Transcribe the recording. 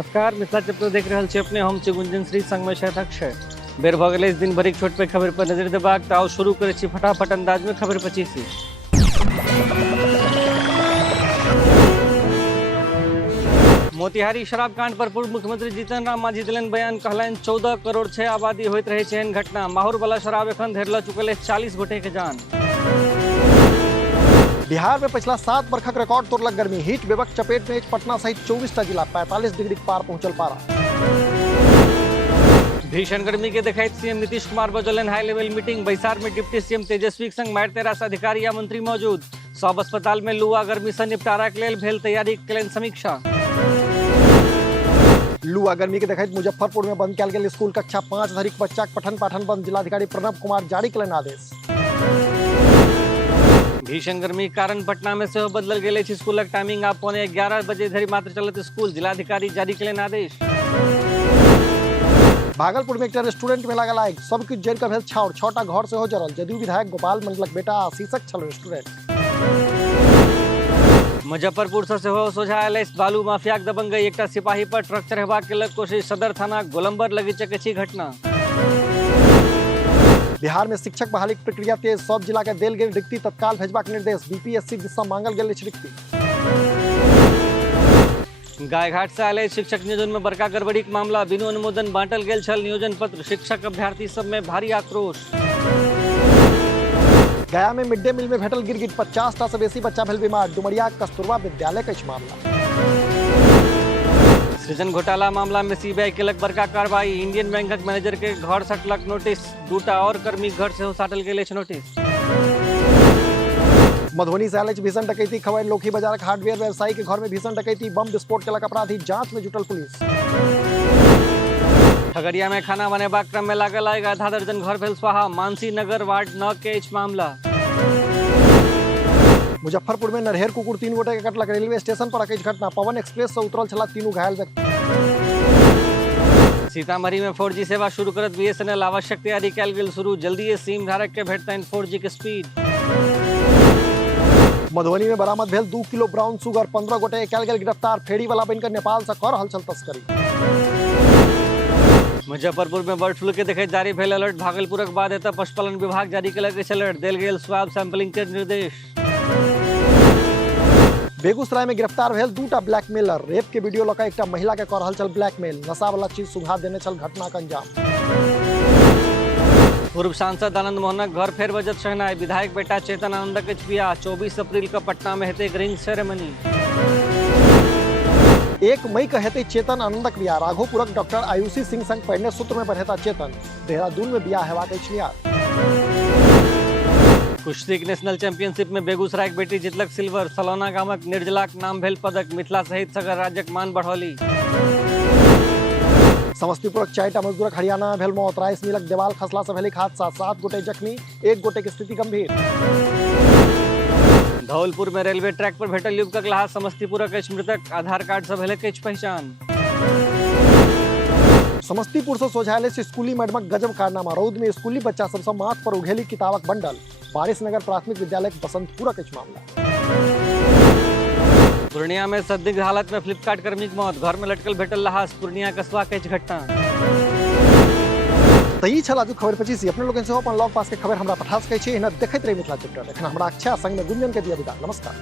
नमस्कार, मिथिला चैप्टर देख रहल छी अपने हम छी गुंजन श्री संग में छथि अक्षय। बेर भऽ गेलै दिन भरिक छोट पे खबर पर नजर देबाक तऽ आउ शुरू करै छी फटाफट अंदाज में खबर 25। मोतिहारी शराब कांड पर पूर्व मुख्यमंत्री जीतन राम मांझी देलनि बयान, कहलनि 14 करोड़ 6 आबादी होइत रहे छै एहन घटना। माहौर वाला शराब एखन धरि लऽ चुकल अछि 40 गोटे के जान। बिहार में पिछला 7 बरखक रिकॉर्ड तोड़लक गर्मी। हीट वेवक चपेट में पटना सहित 24टा जिला 45 डिग्री पार पहुंचल पारा। भीषण गर्मी के देखैत सीएम नीतीश कुमार बजौलनि हाई लेवल मीटिंग। बैसार में डिप्टी सीएम तेजस्वी के संग मारि 13 अधिकारी आ मंत्री मौजूद। सब अस्पताल में लू आ गर्मी से निपटारा के लेल भेल तैयारी केलनि समीक्षा। लू आ गर्मी के देखैत मुजफ्फरपुर में बंद कयल गेल स्कूल। कक्षा 5 धरिक बच्चाक पठन पाठन बंद। जिलाधिकारी प्रणव कुमार जारी केलनि आदेश। भीषण गर्मी के कारण पटना में सेहो बदलल गेल अछि स्कूलक टाइमिंग। आब 11:15 बजे धरि मात्र चलत स्कूल। जिलाधिकारी जारी केलनि आदेश। भागलपुर में एक रेस्टोरेंट में लागल आगि। सब किछु जरि कऽ भेल छाउर। 6टा घर सेहो जरल। जदयू विधायक गोपाल मंडलक बेटा आशीषक छल रेस्टोरेंट। मुजफ्फरपुर से सेहो सोझा आयल अछि बालू माफियाक दबंगई। एकटा सिपाही पर ट्रक चढ़ेबाक केलक कोशिश। सदर थाना गोलंबर लगीचक अछि घटना। बिहार में शिक्षक बहाली की प्रक्रिया तेज। सब जिला के देल गेल रिक्ति तत्काल भेजबाक निर्देश। बीपीएससी दिशा मांगल गेल अछि रिक्ति। गायघाट से आयल शिक्षक नियोजन में बड़का गड़बड़ी के मामला। बिनु अनुमोदन बांटल गेल छल नियोजन पत्र। शिक्षक अभ्यर्थी सब में भारी आक्रोश। गया में मिड डे मील में भेटल गिरगिट। 50टा से बेसी बच्चा भेल बीमार। डुमरिया कस्तूरबा विद्यालय के मामला। सृजन घोटाला मामला में सीबीआई केलक बड़का कार्रवाई। इंडियन बैंकक मैनेजर के घर सटलक नोटिस। 2टा और कर्मी घर से साटल गेल अछि नोटिस। मधुबनी से आयल भीषण डकैती खबर। लोकी बाजारक हार्डवेयर व्यवसायी के घर में भीषण डकैती। बम विस्फोट केलक अपराधी। जांच में जुटल पुलिस। खगड़िया में खाना बनेबाक क्रम में लागल आगि। आधा दर्जन घर भेल स्वाहा। मानसी नगर वार्ड 9 के अछि मामला। मुजफ्फरपुर में नरहेर कुकुर 3 गोटे के कटलक। रेलवे स्टेशन पर अकैछ घटना। पवन एक्सप्रेस से उतरल छला 3 घायल व्यक्ति। सीतामढ़ी में 4G सेवा शुरू करत बीएसएनएल। आवश्यक तैयारी कयल गेल शुरू। जल्दी सिम धारक के भेटतनि 4G के स्पीड। मधुबनी में बरामद भेल 2 किलो ब्राउन सुगर। 15 गोटे कयल गेल गिरफ्तार। फेरी वाला बनकर नेपाल से कर रहल छल तस्करी। मुजफ्फरपुर में बर्ड फ्लू के देखैत जारी भेल अलर्ट। भागलपुरक बाद एतऽ पशुपालन विभाग जारी केलक अछि अलर्ट। देल गेल स्वाब सैंपलिंग के निर्देश। बेगूसराय में गिरफ्तार भेल 2टा ब्लैकमेलर। रेप के वीडियो लऽ कऽ एकटा महिला के कऽ रहल छल ब्लैकमेल। नशा वाला चीज सुंघा देने छल घटना के अंजाम। पूर्व सांसद आनंद मोहनक घर फेर बजत शहनाई। विधायक बेटा चेतन आनंदक अछि बियाह। 24 अप्रैल के पटना में हेतै रिंग सेरेमनी। 1 मई के हेतै चेतन आनंदक बियाह। राघोपुरक डॉक्टर आयुषी सिंह संग पहिने सूत्र में बढ़ेता चेतन। देहरादून में बियाह हेबाक अछि नियार। कुश्ती नेशनल चैंपियनशिप में बेगूसराय के बेटी जीतलक सिल्वर। सलौना गामक निर्जलाक नाम भेल पदक। मिथिला सहित सगर राज्यक मान बढ़ौली। समस्तीपुरक 4टा मजदूरक हरियाणा में भेल मौत। राइस मिलक देवाल खसला से भेल हादसा। 7 गोटे जख्मी, 1 गोटे की स्थिति गंभीर। धौलपुर में रेलवे ट्रैक पर भेटल युवकक लाश। समस्तीपुरक अछि मृतक। आधार कार्ड से भेल अछि पहचान। समस्तीपुर से सोझायल स्कूली मैडमक गजब कारनामा। रौद में स्कूली बच्चा सबसे माथ पर उघेली किताबक बंडल। बारिश नगर प्राथमिक विद्यालय बसंतपुरक अछि मामला। पूर्णिया में संदिग्ध हालत में फ्लिपकार्ट कर्मी की मौत। घर में लटकल भेटल लाश। पूर्णिया कस्बा के घटना। तई छल आजू खबर 25। अपने लोगन से अपन लॉग पास के खबर हमरा पठा सकै छी। इन्हें देखैत रही मिथिला चैप्टर। एखन हमरा अक्षय संग में गुंजन के दिया विदा। नमस्कार।